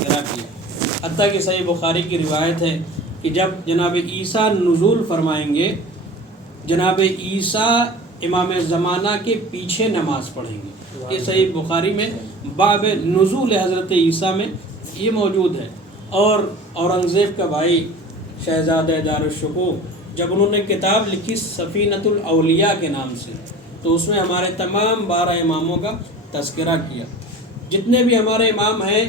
تذکرہ کیا، حتیٰ کہ صحیح بخاری کی روایت ہے کہ جب جناب عیسیٰ نزول فرمائیں گے، جناب عیسیٰ امام زمانہ کے پیچھے نماز پڑھیں گے۔ یہ صحیح بخاری میں باب نزول حضرت عیسیٰ میں یہ موجود ہے۔ اور اورنگزیب کا بھائی شہزادہ دارالشکوہ جب انہوں نے کتاب لکھی سفینۃ الاولیاء کے نام سے، تو اس میں ہمارے تمام 12 اماموں کا تذکرہ کیا۔ جتنے بھی ہمارے امام ہیں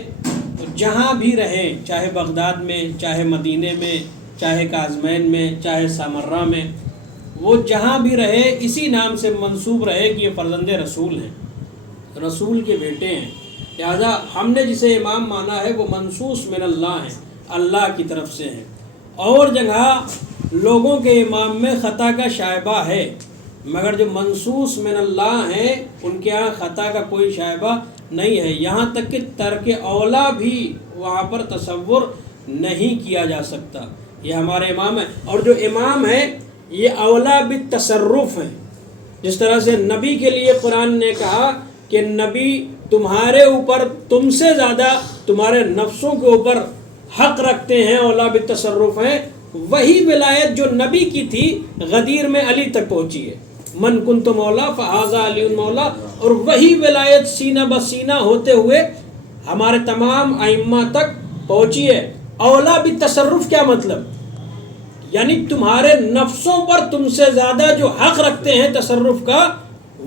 جہاں بھی رہیں، چاہے بغداد میں، چاہے مدینے میں، چاہے کاظمین میں، چاہے سامرہ میں، وہ جہاں بھی رہے اسی نام سے منسوب رہے کہ یہ فرزند رسول ہیں، رسول کے بیٹے ہیں۔ لہذا ہم نے جسے امام مانا ہے وہ منصوص من اللہ ہیں، اللہ کی طرف سے ہیں۔ اور جگہ لوگوں کے امام میں خطا کا شائبہ ہے، مگر جو منصوص من اللہ ہیں ان کے یہاں خطا کا کوئی شائبہ نہیں ہے، یہاں تک کہ ترک اولا بھی وہاں پر تصور نہیں کیا جا سکتا۔ یہ ہمارے امام ہیں، اور جو امام ہیں یہ اولا بالتصرف ہے۔ جس طرح سے نبی کے لیے قرآن نے کہا کہ نبی تمہارے اوپر تم سے زیادہ تمہارے نفسوں کے اوپر حق رکھتے ہیں، اولا بالتصرف ہیں، وہی ولایت جو نبی کی تھی غدیر میں علی تک پہنچی ہے، من کنت مولا فہذا علی مولا، اور وہی ولایت سینہ بسینہ ہوتے ہوئے ہمارے تمام ائمہ تک پہنچی ہے۔ اولا بالتصرف کیا مطلب؟ یعنی تمہارے نفسوں پر تم سے زیادہ جو حق رکھتے ہیں تصرف کا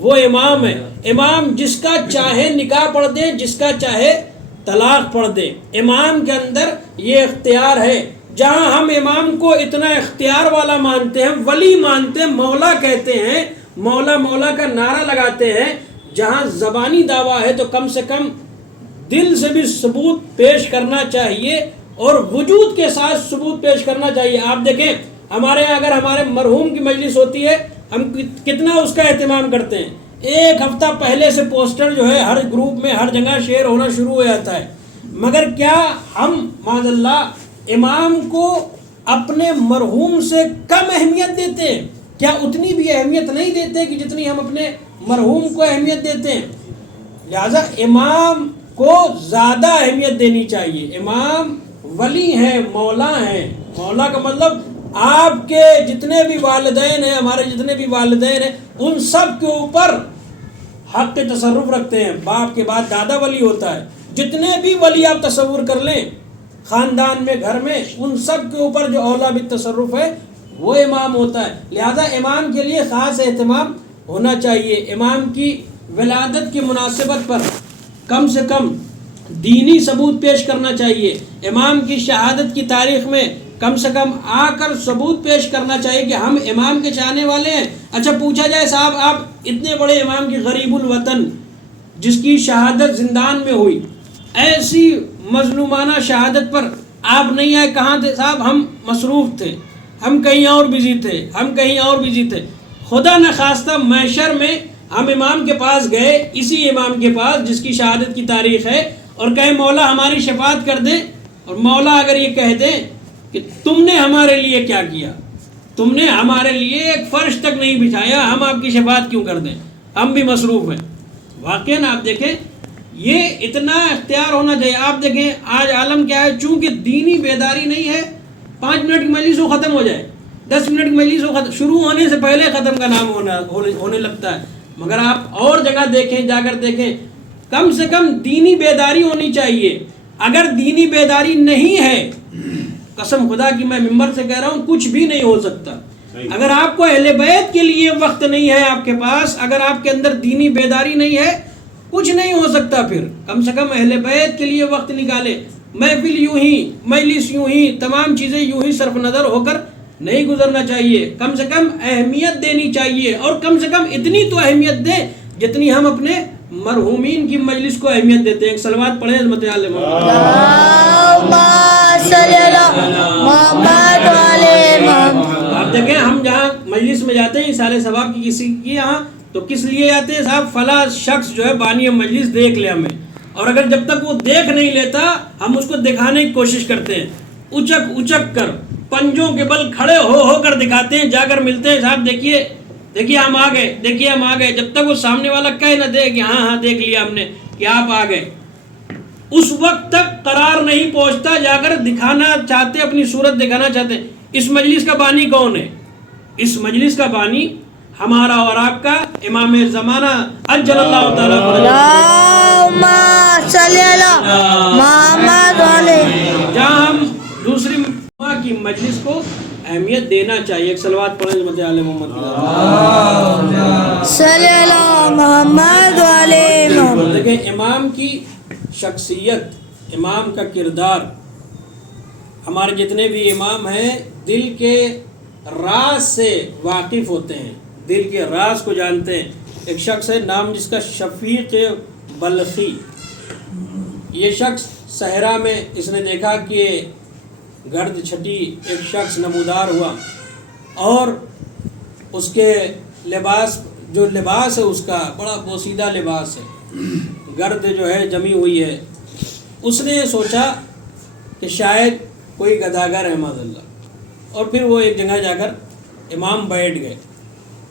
وہ امام ہے۔ امام جس کا چاہے نکاح پڑھ دے، جس کا چاہے طلاق پڑھ دے، امام کے اندر یہ اختیار ہے۔ جہاں ہم امام کو اتنا اختیار والا مانتے ہیں، ولی مانتے ہیں، مولا کہتے ہیں، مولا مولا کا نعرہ لگاتے ہیں، جہاں زبانی دعویٰ ہے تو کم سے کم دل سے بھی ثبوت پیش کرنا چاہیے اور وجود کے ساتھ ثبوت پیش کرنا چاہیے۔ آپ دیکھیں ہمارے یہاں اگر ہمارے مرحوم کی مجلس ہوتی ہے ہم کتنا اس کا اہتمام کرتے ہیں، ایک ہفتہ پہلے سے پوسٹر جو ہے ہر گروپ میں ہر جگہ شیئر ہونا شروع ہو جاتا ہے، مگر کیا ہم معاذ اللہ امام کو اپنے مرحوم سے کم اہمیت دیتے ہیں؟ کیا اتنی بھی اہمیت نہیں دیتے کہ جتنی ہم اپنے مرحوم کو اہمیت دیتے ہیں؟ لہذا امام کو زیادہ اہمیت دینی چاہیے۔ امام ولی ہیں، مولا ہیں۔ مولا کا مطلب آپ کے جتنے بھی والدین ہیں، ہمارے جتنے بھی والدین ہیں، ان سب کے اوپر حق تصرف رکھتے ہیں۔ باپ کے بعد دادا ولی ہوتا ہے، جتنے بھی ولی آپ تصور کر لیں خاندان میں، گھر میں، ان سب کے اوپر جو اولا بالتصرف ہے وہ امام ہوتا ہے۔ لہذا امام کے لیے خاص اہتمام ہونا چاہیے۔ امام کی ولادت کی مناسبت پر کم سے کم دینی ثبوت پیش کرنا چاہیے۔ امام کی شہادت کی تاریخ میں کم سے کم آ کر ثبوت پیش کرنا چاہیے کہ ہم امام کے چاہنے والے ہیں۔ اچھا پوچھا جائے صاحب آپ اتنے بڑے امام کی غریب الوطن جس کی شہادت زندان میں ہوئی، ایسی مظلومانہ شہادت پر آپ نہیں آئے، کہاں تھے صاحب؟ ہم مصروف تھے، ہم کہیں اور بزی تھے، ہم کہیں اور بزی تھے۔ خدا نخواستہ محشر میں ہم امام کے پاس گئے، اسی امام کے پاس جس کی شہادت کی تاریخ ہے، اور کہے مولا ہماری شفاعت کر دیں، اور مولا اگر یہ کہہ دیں کہ تم نے ہمارے لیے کیا کیا، تم نے ہمارے لیے ایک فرش تک نہیں بچھایا، ہم آپ کی شفاعت کیوں کر دیں، ہم بھی مصروف ہیں۔ واقعاً آپ دیکھیں یہ اتنا اختیار ہونا چاہیے۔ آپ دیکھیں آج عالم کیا ہے، چونکہ دینی بیداری نہیں ہے، 5 منٹ کی مجلس وہ ختم ہو جائے، 10 منٹ کی مجلس وہ شروع ہونے سے پہلے ختم کا نام ہونے لگتا ہے۔ مگر آپ اور جگہ دیکھیں، جا کر دیکھیں، کم سے کم دینی بیداری ہونی چاہیے۔ اگر دینی بیداری نہیں ہے، قسم خدا کی میں ممبر سے کہہ رہا ہوں، کچھ بھی نہیں ہو سکتا۔ اگر آپ کو اہل بیت کے لیے وقت نہیں ہے آپ کے پاس، اگر آپ کے اندر دینی بیداری نہیں ہے، کچھ نہیں ہو سکتا۔ پھر کم سے کم اہل بیت کے لیے وقت نکالے۔ محفل یوں ہی، مجلس یوں ہی، تمام چیزیں یوں ہی صرف نظر ہو کر نہیں گزرنا چاہیے۔ کم سے کم اہمیت دینی چاہیے، اور کم سے کم اتنی تو اہمیت دیں جتنی ہم اپنے مرحومین کی مجلس کو اہمیت دیتے ہیں۔ ایک صلوات پڑھیں عظمت عالم آپ دیکھیں ہم جہاں مجلس میں جاتے ہیں سارے ثواب کی کسی کی یہاں تو کس لیے جاتے ہیں صاحب؟ فلاں شخص جو ہے بانی مجلس دیکھ لے ہمیں، اور اگر جب تک وہ دیکھ نہیں لیتا ہم اس کو دکھانے کی کوشش کرتے ہیں، اچک اچک کر پنجوں کے بل کھڑے ہو کر دکھاتے ہیں، جا کر ملتے ہیں، صاحب دیکھیے دیکھیے ہم آ گئے، دیکھیے ہم آ گئے، جب تک وہ سامنے والا کہہ نہ دے کہ ہاں ہاں دیکھ لیا ہم نے کہ آپ آ گئے، اس وقت تک قرار نہیں پہنچتا جا کر دکھانا چاہتے، اپنی صورت دکھانا چاہتے اس مجلس کا بانی کون ہے؟ اس مجلس کا بانی ہمارا اور آپ کا امام زمانہ عجل اللہ تعالیٰ اللہم صلی علی محمد علیہ. جہاں ہم دوسری کی مجلس کو اہمیت دینا چاہیے. ایک صلوات پڑھیں رحمت آل محمد صلی علی محمد علیہ محمد. دیکھیں امام کی شخصیت، امام کا کردار، ہمارے جتنے بھی امام ہیں دل کے راز سے واقف ہوتے ہیں، دل کے راز کو جانتے ہیں. ایک شخص ہے نام جس کا شفیق بلخی. یہ شخص صحرا میں اس نے دیکھا کہ گرد چھٹی ایک شخص نمودار ہوا اور اس کے لباس ہے اس کا بڑا پوشیدہ لباس ہے، گرد جو ہے جمی ہوئی ہے. اس نے سوچا کہ شاید کوئی گداگر ہے معاذ اللہ، اور پھر وہ ایک جگہ جا کر امام بیٹھ گئے.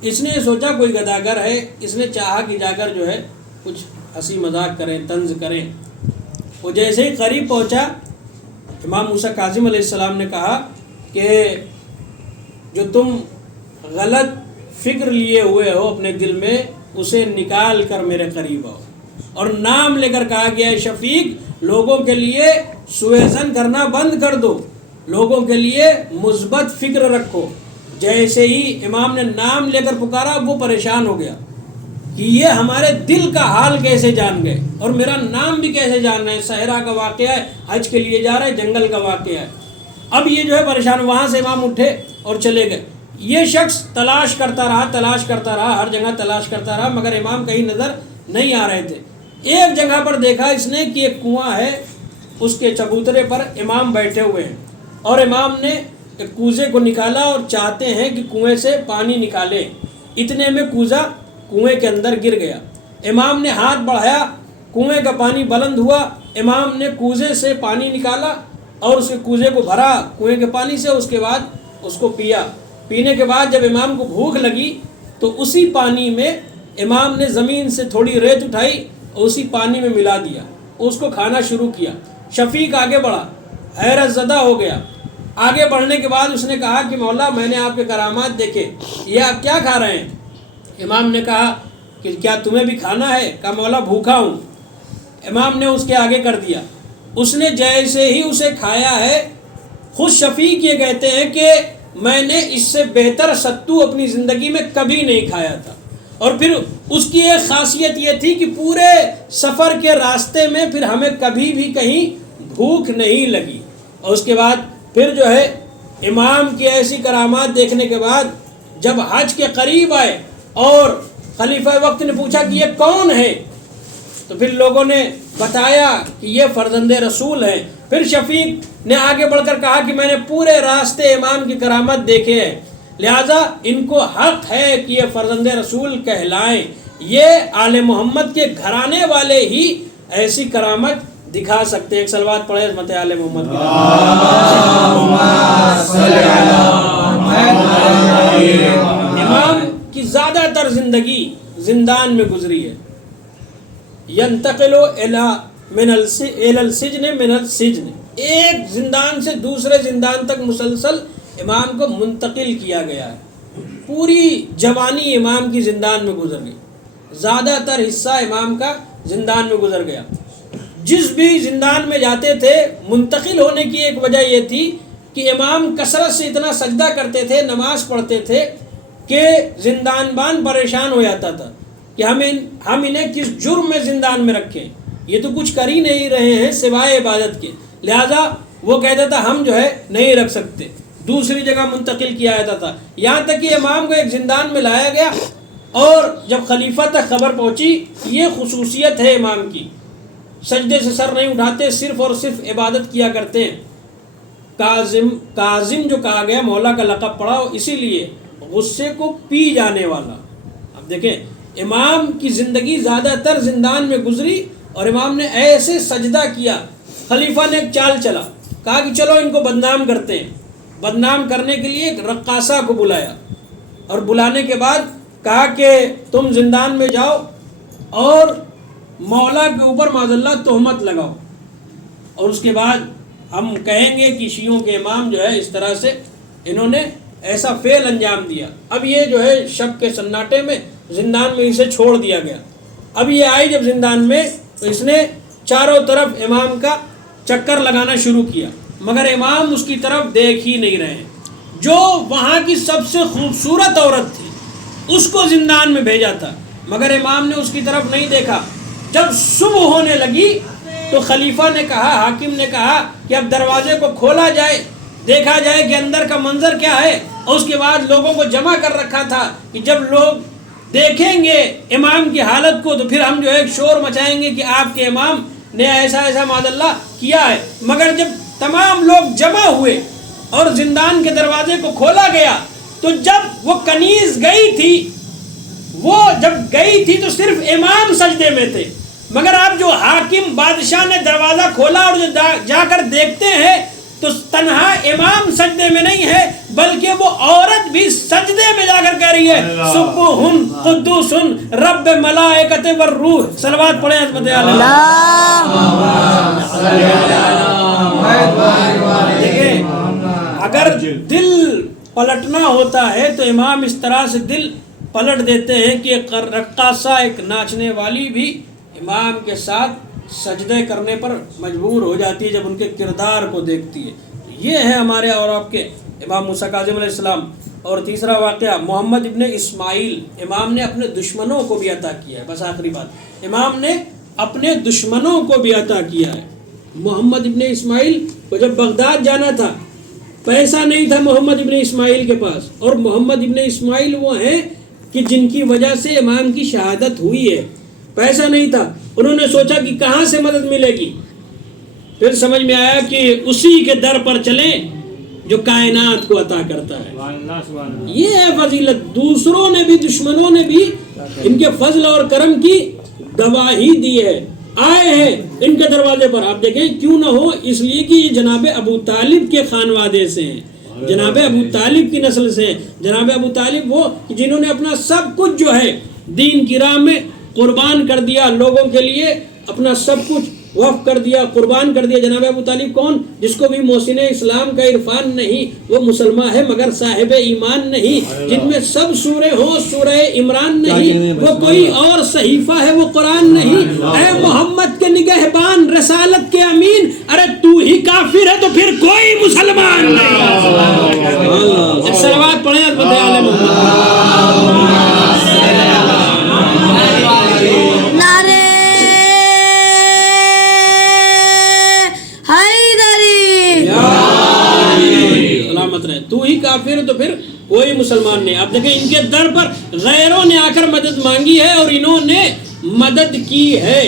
اس نے سوچا کوئی گداگر ہے، اس نے چاہا کہ جا کر جو ہے کچھ ہنسی مذاق کریں، طنز کریں. وہ جیسے ہی قریب پہنچا امام موسیٰ کاظم علیہ السلام نے کہا کہ جو تم غلط فکر لیے ہوئے ہو اپنے دل میں اسے نکال کر میرے قریب آؤ. اور نام لے کر کہا گیا ہے شفیق لوگوں کے لیے سوء ظن کرنا بند کر دو، لوگوں کے لیے مثبت فکر رکھو. جیسے ہی امام نے نام لے کر پکارا وہ پریشان ہو گیا کہ یہ ہمارے دل کا حال کیسے جان گئے اور میرا نام بھی کیسے جان رہے ہیں. صحرا کا واقعہ ہے، حج کے لیے جا رہے ہیں، جنگل کا واقعہ ہے. اب یہ جو ہے پریشان. وہاں سے امام اٹھے اور چلے گئے. یہ شخص تلاش کرتا رہا، ہر جگہ تلاش کرتا رہا، مگر امام کہیں نظر نہیں آ رہے تھے. ایک جگہ پر دیکھا اس نے کہ ایک کنواں ہے، اس کے چبوترے پر امام بیٹھے ہوئے ہیں اور امام نے ایک کوزے کو نکالا اور چاہتے ہیں کہ کنویں سے پانی نکالے. اتنے میں کوزہ کنویں کے اندر گر گیا. امام نے ہاتھ بڑھایا، کنویں کا پانی بلند ہوا. امام نے کوزے سے پانی نکالا اور اس کے کوزے کو بھرا کنویں کے پانی سے. اس کے بعد اس کو پیا. پینے کے بعد جب امام کو بھوک لگی تو اسی پانی میں امام نے زمین سے تھوڑی ریت اٹھائی اور اسی پانی میں ملا دیا، اس کو کھانا شروع کیا. شفیق آگے بڑھا، حیرت زدہ ہو گیا. آگے بڑھنے کے بعد اس نے کہا کہ مولا میں نے آپ کے کرامات دیکھے، یہ آپ کیا کھا رہے ہیں؟ امام نے کہا کہ کیا تمہیں بھی کھانا ہے؟ کہا مولا بھوکا ہوں. امام نے اس کے آگے کر دیا. اس نے جیسے ہی اسے کھایا ہے، خود شفیق یہ کہتے ہیں کہ میں نے اس سے بہتر ستو اپنی زندگی میں کبھی نہیں کھایا تھا. اور پھر اس کی ایک خاصیت یہ تھی کہ پورے سفر کے راستے میں پھر ہمیں کبھی بھی کہیں بھوک نہیں لگی. اور اس کے بعد پھر جو ہے امام کی ایسی کرامات دیکھنے کے بعد جب حج کے قریب آئے اور خلیفہ وقت نے پوچھا کہ یہ کون ہے، تو پھر لوگوں نے بتایا کہ یہ فرزند رسول ہیں. پھر شفیق نے آگے بڑھ کر کہا کہ میں نے پورے راستے امام کی کرامت دیکھے ہیں، لہٰذا ان کو حق ہے کہ یہ فرزند رسول کہلائیں. یہ آل محمد کے گھرانے والے ہی ایسی کرامت دکھا سکتے ہیں. ایک صلوات پڑھیں رحمت آل محمد. امام کی زیادہ تر زندگی زندان میں گزری ہے. ینتقل من السجن، ایک زندان سے دوسرے زندان تک مسلسل امام کو منتقل کیا گیا ہے. پوری جوانی امام کی زندان میں گزر گئی، زیادہ تر حصہ امام کا زندان میں گزر گیا. جس بھی زندان میں جاتے تھے منتقل ہونے کی ایک وجہ یہ تھی کہ امام کثرت سے اتنا سجدہ کرتے تھے، نماز پڑھتے تھے کہ زندان بان پریشان ہو جاتا تھا کہ ہم انہیں کس جرم میں زندان میں رکھیں، یہ تو کچھ کر ہی نہیں رہے ہیں سوائے عبادت کے. لہذا وہ کہتا تھا ہم جو ہے نہیں رکھ سکتے، دوسری جگہ منتقل کیا جاتا تھا. یہاں تک کہ امام کو ایک زندان میں لایا گیا اور جب خلیفہ تک خبر پہنچی، یہ خصوصیت ہے امام کی، سجدے سے سر نہیں اٹھاتے، صرف اور صرف عبادت کیا کرتے ہیں. کاظم جو کہا گیا مولا کا لقب پڑا اسی لیے غصے کو پی جانے والا. اب دیکھیں امام کی زندگی زیادہ تر زندان میں گزری اور امام نے ایسے سجدہ کیا. خلیفہ نے ایک چال چلا، کہا کہ چلو ان کو بدنام کرتے ہیں. بدنام کرنے کے لیے ایک رقاصہ کو بلایا اور بلانے کے بعد کہا کہ تم زندان میں جاؤ اور مولا کے اوپر معاذ اللہ تہمت لگاؤ. اور اس کے بعد ہم کہیں گے کہ شیعوں کے امام جو ہے اس طرح سے انہوں نے ایسا فعل انجام دیا. اب یہ جو ہے شب کے سناٹے میں زندان میں اسے چھوڑ دیا گیا. اب یہ آئی جب زندان میں تو اس نے چاروں طرف امام کا چکر لگانا شروع کیا، مگر امام اس کی طرف دیکھ ہی نہیں رہے. جو وہاں کی سب سے خوبصورت عورت تھی اس کو زندان میں بھیجا تھا، مگر امام نے اس کی طرف نہیں دیکھا. جب صبح ہونے لگی تو خلیفہ نے کہا، حاکم نے کہا کہ اب دروازے کو کھولا جائے، دیکھا جائے کہ اندر کا منظر کیا ہے. اور اس کے بعد لوگوں کو جمع کر رکھا تھا کہ جب لوگ دیکھیں گے امام کی حالت کو تو پھر ہم جو ہے شور مچائیں گے کہ آپ کے امام نے ایسا ایسا معاذ اللہ کیا ہے. مگر جب تمام لوگ جمع ہوئے اور زندان کے دروازے کو کھولا گیا تو جب وہ کنیز گئی تھی، وہ جب گئی تھی تو صرف امام سجدے میں تھے. مگر اب جو حاکم بادشاہ نے دروازہ کھولا اور جو جا کر دیکھتے ہیں تو تنہا امام سجدے میں نہیں ہے بلکہ وہ عورت بھی سجدے میں جا کر کہہ رہی ہے سبحان قدوس رب ملائکۃ والروح. صلوات پڑھیں عظمت علی. دیکھیں اگر دل پلٹنا ہوتا ہے تو امام اس طرح سے دل پلٹ دیتے ہیں کہ ایک رقاصہ، ایک ناچنے والی بھی امام کے ساتھ سجدے کرنے پر مجبور ہو جاتی ہے جب ان کے کردار کو دیکھتی ہے. یہ ہے ہمارے اور آپ کے امام موسیٰ کاظم علیہ السلام. اور تیسرا واقعہ محمد ابن اسماعیل، امام نے اپنے دشمنوں کو بھی عطا کیا ہے. بس آخری بات، امام نے اپنے دشمنوں کو بھی عطا کیا ہے. محمد ابن اسماعیل کو جب بغداد جانا تھا، پیسہ نہیں تھا محمد ابن اسماعیل کے پاس، اور محمد ابن اسماعیل وہ ہیں کہ جن کی وجہ سے امام کی شہادت ہوئی ہے. پیسہ نہیں تھا، انہوں نے سوچا کہ کہاں سے مدد ملے گی. پھر سمجھ میں آیا کہ اسی کے در پر چلیں جو کائنات کو عطا کرتا ہے. یہ ہے فضیلت. دوسروں نے بھی، دشمنوں نے بھی ان کے فضل اور کرم کی گواہی دی ہے، آئے ہیں ان کے دروازے پر. آپ دیکھیں کیوں نہ ہو، اس لیے کہ یہ جناب ابو طالب کے خانوادے سے ہیں، جناب ابو طالب کی نسل سے ہیں. جناب ابو طالب وہ جنہوں نے اپنا سب کچھ جو ہے دین کی راہ میں قربان کر دیا، لوگوں کے لیے اپنا سب کچھ وقف کر دیا، قربان کر دیا. جناب ابو طالب کون؟ جس کو بھی محسن اسلام کا عرفان نہیں، وہ مسلمان ہے مگر صاحب ایمان نہیں. جن میں سب سورے ہوں سورہ عمران نہیں، وہ کوئی اور صحیفہ ہے وہ قرآن نہیں. اے محمد کے نگہبان، رسالت کے امین، ارے تو ہی کافر ہے تو پھر کوئی مسلمان نہیں. صلوات پڑھیں عظمت عالم. تو ہی کافر ہے تو پھر کوئی مسلمان نہیں. آپ دیکھیں ان کے در پر غیروں نے آ کر مدد مانگی ہے اور انہوں نے مدد کی ہے.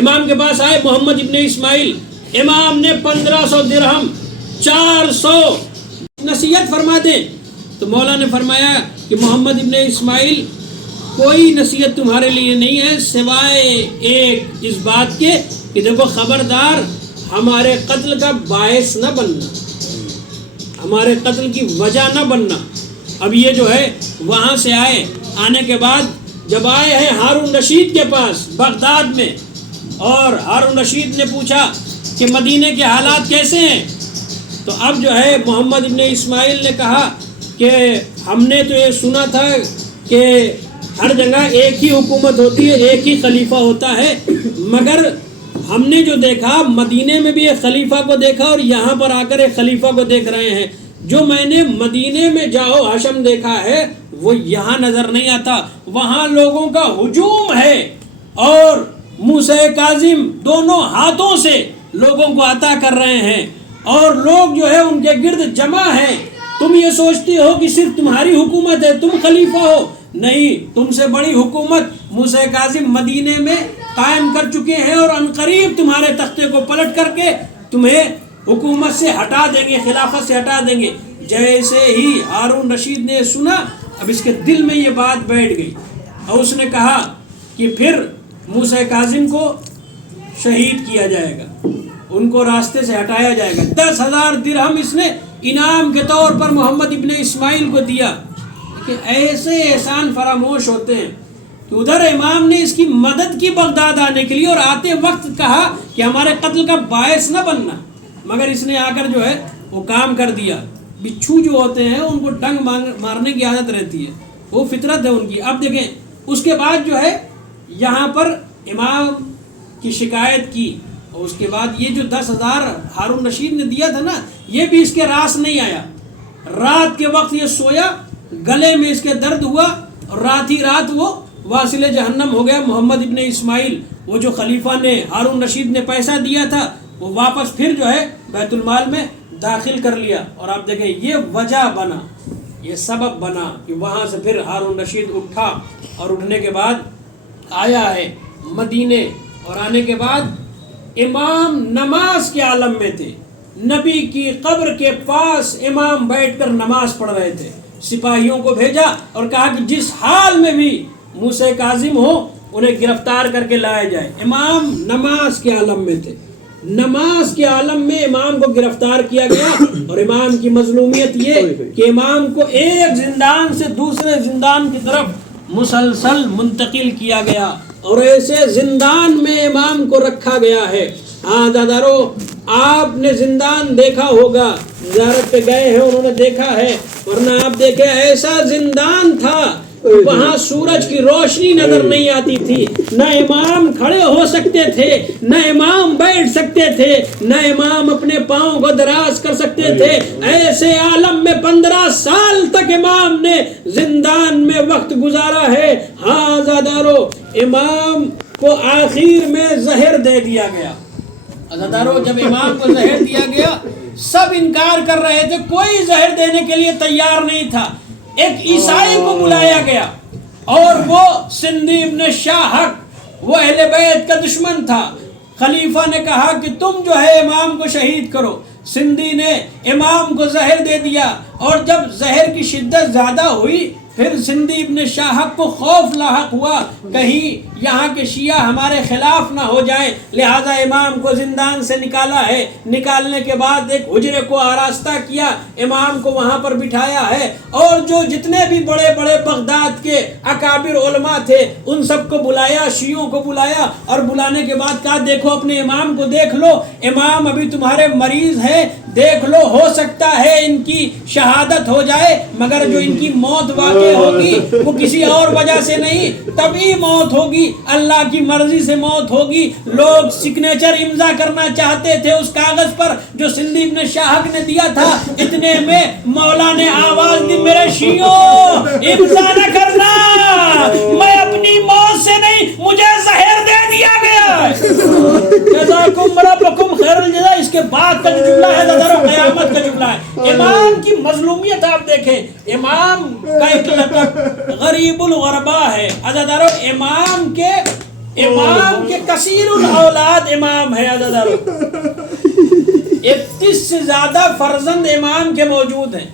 امام کے پاس آئے محمد ابن اسماعیل، امام نے 1500 درہم 400 نصیحت فرما دیں. تو مولا نے فرمایا کہ محمد ابن اسماعیل کوئی نصیحت تمہارے لیے نہیں ہے سوائے ایک اس بات کے کہ دیکھو خبردار ہمارے قتل کا باعث نہ بننا، ہمارے قتل کی وجہ نہ بننا. اب یہ جو ہے وہاں سے آئے، آنے کے بعد جب آئے ہیں ہارون رشید کے پاس بغداد میں، اور ہارون رشید نے پوچھا کہ مدینے کے حالات کیسے ہیں. تو اب جو ہے محمد ابن اسماعیل نے کہا کہ ہم نے تو یہ سنا تھا کہ ہر جگہ ایک ہی حکومت ہوتی ہے، ایک ہی خلیفہ ہوتا ہے، مگر ہم نے جو دیکھا مدینے میں بھی ایک خلیفہ کو دیکھا اور یہاں پر آ کر ایک خلیفہ کو دیکھ رہے ہیں. جو میں نے مدینے میں جاؤ حشم دیکھا ہے وہ یہاں نظر نہیں آتا. وہاں لوگوں کا ہجوم ہے اور موسیٰ کاظم دونوں ہاتھوں سے لوگوں کو عطا کر رہے ہیں اور لوگ جو ہے ان کے گرد جمع ہیں. تم یہ سوچتی ہو کہ صرف تمہاری حکومت ہے، تم خلیفہ ہو، نہیں، تم سے بڑی حکومت موسیٰ کاظم مدینے میں قائم کر چکے ہیں اور عنقریب تمہارے تختے کو پلٹ کر کے تمہیں حکومت سے ہٹا دیں گے، خلافت سے ہٹا دیں گے. جیسے ہی ہارون رشید نے سنا، اب اس کے دل میں یہ بات بیٹھ گئی اور اس نے کہا کہ پھر موسیٰ کاظم کو شہید کیا جائے گا، ان کو راستے سے ہٹایا جائے گا. 10,000 درہم اس نے انعام کے طور پر محمد ابن اسماعیل کو دیا. کہ ایسے احسان فراموش ہوتے ہیں. کہ ادھر امام نے اس کی مدد کی بغداد آنے کے لیے اور آتے وقت کہا کہ ہمارے قتل کا باعث نہ بننا، مگر اس نے آ کر جو ہے وہ کام کر دیا۔ بچھو جو ہوتے ہیں ان کو ڈنگ مارنے کی عادت رہتی ہے، وہ فطرت ہے ان کی۔ اب دیکھیں اس کے بعد جو ہے یہاں پر امام کی شکایت کی، اور اس کے بعد یہ جو 10,000 ہارون رشید نے دیا تھا نا، یہ بھی اس کے راس نہیں آیا۔ رات کے وقت یہ سویا، گلے میں اس کے درد ہوا، اور رات ہی رات وہ واصل جہنم ہو گیا۔ محمد ابن اسماعیل وہ جو خلیفہ نے ہارون رشید نے پیسہ دیا تھا، وہ واپس پھر جو ہے بیت المال میں داخل کر لیا۔ اور آپ دیکھیں یہ وجہ بنا، یہ سبب بنا کہ وہاں سے پھر ہارون رشید اٹھا، اور اٹھنے کے بعد آیا ہے مدینے، اور آنے کے بعد امام نماز کے عالم میں تھے۔ نبی کی قبر کے پاس امام بیٹھ کر نماز پڑھ رہے تھے۔ سپاہیوں کو بھیجا اور کہا کہ جس حال میں بھی موسیٰ کاظم ہو انہیں گرفتار کر کے لایا جائے۔ امام نماز کے عالم میں تھے، نماز کے عالم میں امام کو گرفتار کیا گیا۔ اور امام کی مظلومیت یہ کہ امام کو ایک زندان سے دوسرے زندان کی طرف مسلسل منتقل کیا گیا، اور ایسے زندان میں امام کو رکھا گیا ہے۔ ہاں دادارو، آپ نے زندان دیکھا ہوگا، زیارت پہ گئے ہیں انہوں نے دیکھا ہے، ورنہ آپ دیکھیں ایسا زندان تھا وہاں سورج کی روشنی نظر نہیں آتی تھی، نہ امام کھڑے ہو سکتے تھے، نہ امام بیٹھ سکتے تھے، نہ امام اپنے پاؤں کو دراز کر سکتے تھے۔ ایسے عالم میں 15 سال تک امام نے زندان میں وقت گزارا ہے۔ ہاں زادارو، امام کو آخر میں زہر دے دیا گیا۔ عزادارو، جب امام کو زہر دیا گیا سب انکار کر رہے تھے، کوئی زہر دینے کے لیے تیار نہیں تھا۔ ایک عیسائی کو بلایا گیا، اور وہ سندھی ابن شاہق، وہ اہل بیت کا دشمن تھا۔ خلیفہ نے کہا کہ تم جو ہے امام کو شہید کرو۔ سندھی نے امام کو زہر دے دیا، اور جب زہر کی شدت زیادہ ہوئی پھر سندھی ابن شاہق کو خوف لاحق ہوا، کہیں یہاں کے شیعہ ہمارے خلاف نہ ہو جائیں، لہذا امام کو زندان سے نکالا ہے۔ نکالنے کے بعد ایک حجرے کو آراستہ کیا، امام کو وہاں پر بٹھایا ہے، اور جو جتنے بھی بڑے بڑے بغداد کے اکابر علماء تھے ان سب کو بلایا، شیعوں کو بلایا، اور بلانے کے بعد کہا دیکھو اپنے امام کو دیکھ لو، امام ابھی تمہارے مریض ہیں، دیکھ لو، ہو سکتا ہے ان کی شہادت ہو جائے، مگر جو ان کی موت واقع ہوگی وہ کسی اور وجہ سے نہیں، طبعی موت ہوگی، اللہ کی مرضی سے موت ہوگی۔ لوگ سگنیچر امضا کرنا چاہتے تھے اس کاغذ پر جو سندھی ابن شاہق نے دیا تھا، اتنے میں مولا نے آواز دی، میرے شیعوں امضا نہ کرنا، میں اپنی موت سے نہیں، مجھے زہر دے دیا گیا۔ جزاکم ربکم خیر الجزا، اس کے بعد کا جو جملہ ہے قیامت کا جملہ ہے۔ امام کی مظلومیت آپ دیکھیں، امام کا ایک لقب غریب الغربا ہے۔ عزادارو، امام کے کثیر الاولاد امام ہے۔ عزادارو، 31 سے زیادہ فرزند امام کے موجود ہیں،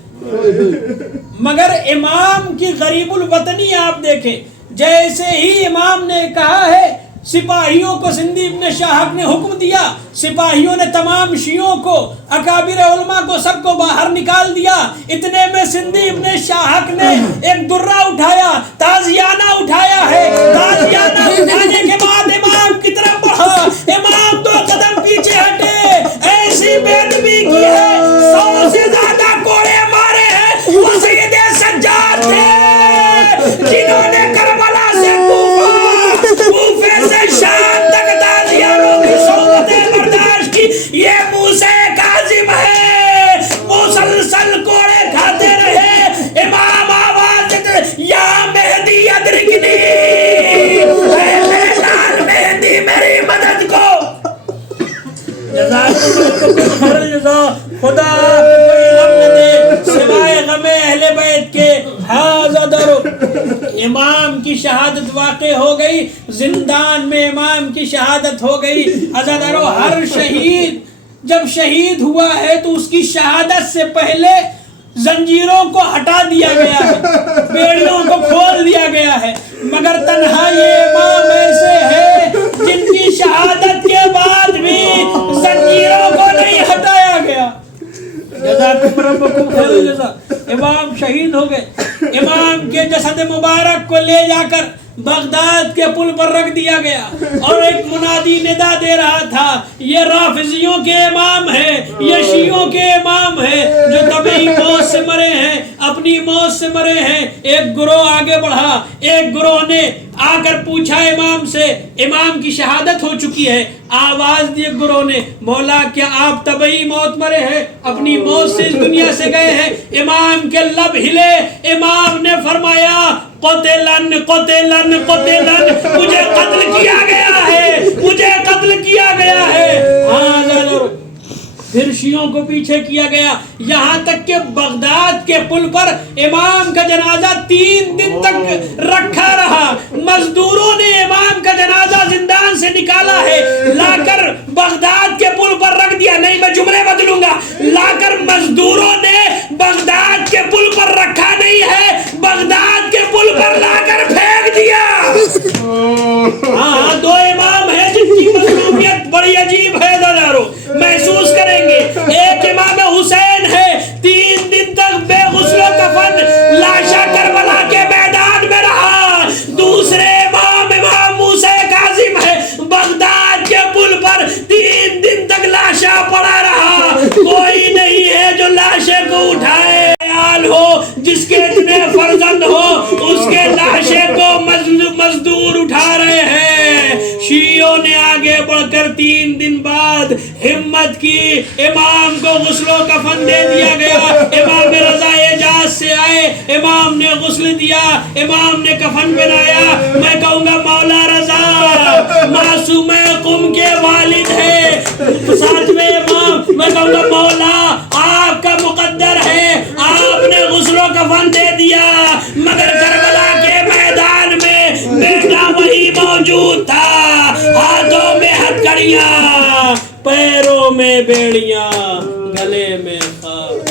مگر امام کی غریب الوطنی آپ دیکھیں۔ جیسے ہی امام نے کہا ہے، سپاہیوں کو سندھی ابن شاہق نے حکم دیا، سپاہیوں نے تمام شیعوں کو، اکابر علماء کو، سب کو باہر نکال دیا۔ اتنے میں سندھی ابن شاہق نے ایک درہ اٹھایا، تازیانہ اٹھایا ہے، تازیانہ اٹھانے کے بعد امام کی طرف بڑھا، امام 2 قدم پیچھے ہٹے، ایسی بے ادبی کی ہے، 100 سے زیادہ کوڑے مارے ہیں۔ وہ سید سجاد تھے جنہوں نے کربلا سے کوفہ سے شام تک تازیانوں کی صحبتیں برداشت کی۔ یہ موسیٰ کاظم ہے، مسلسل کوڑے کھاتے رہے۔ امام آواز دیتے، یا مہدی ادرکنی، اے لال مہدی میری مدد کو۔ خیر الجزا، خدا کوئی غم نہ دے سوائے غم اہل بیت کے۔ حاضر امام کی شہادت واقع ہو گئی، زندان میں امام کی شہادت ہو گئی۔ عزادارو، ہر شہید جب شہید ہوا ہے تو اس کی شہادت سے پہلے زنجیروں کو ہٹا دیا گیا ہے، بیڑیوں کو کھول دیا گیا ہے، مگر تنہا یہ امام ایسے ہے جن کی شہادت کے بعد بھی زنجیروں کو نہیں ہٹایا گیا۔ جزاکم ربکم خیر الجزا۔ امام شہید ہو گئے، امام کے جسد مبارک کو لے جا کر بغداد کے پل پر رکھ دیا گیا اور ایک منادی ندا دے رہا تھا یہ رافضیوں کے امام ہیں، یہ شیعوں کے امام ہیں جو طبعی موت سے مرے ہیں، اپنی موت سے مرے ہیں۔ ایک گروہ آگے بڑھا، ایک گروہ نے آ کر پوچھا امام سے، امام کی شہادت ہو چکی ہے، آواز دی ایک گروہ نے، مولا کیا آپ طبعی موت مرے ہیں، اپنی موت سے اس دنیا سے گئے ہیں؟ امام کے لب ہلے، امام نے فرمایا قتلن قتلن قتلن، مجھے قتل کیا گیا ہے، مجھے قتل کیا گیا ہے۔ پھر شیعوں کو پیچھے کیا گیا، یہاں تک کہ بغداد کے پل پر امام کا جنازہ 3 دن تک رکھا رہا۔ مزدوروں نے امام کا جنازہ زندان سے نکالا ہے، لا کر بغداد کے پل پر رکھ دیا۔ نہیں، میں جملے بدلوں گا، لا کر مزدوروں نے بغداد کے پل پر رکھا نہیں ہے، بغداد کے پل پر لا کر پھینک دیا۔ ہاں، 2 امام ہیں جن کی مظلومیت بڑی عجیب ہے، محسوس کریں گے۔ ایک امام حسین ہے، 3 دن تک بے غسل و کفن لاشا کربلا کے میدان میں رہا۔ دوسرے امام موسیٰ کاظم ہے، بغداد کے پل پر 3 دن تک لاشا پڑا رہا۔ کوئی نہیں ہے جو لاشے کو اٹھائے، عیال ہو جس کے اتنے فرزند ہو، اس کے لاشے کو مزدور اٹھا رہے ہیں۔ شیعوں نے آگے بڑھ کر 3 دن بعد ہمت کی، امام کو غسل و کفن دے دیا گیا۔ امام رضا اعجاز سے آئے، امام نے غسل دیا، امام نے کفن پہنایا۔ میں کہوں گا مولا رضا معصوم قم کے والد ہے، 7ویں امام، میں کہوں گا مولا آپ کا مقدر ہے، آپ نے غسل و کفن دے دیا، مگر کربلا کے میدان میں بیٹا وہی موجود تھا، ہاتھوں میں ہتھکڑیاں، پیروں میں بیڑیاں، گلے میں خار۔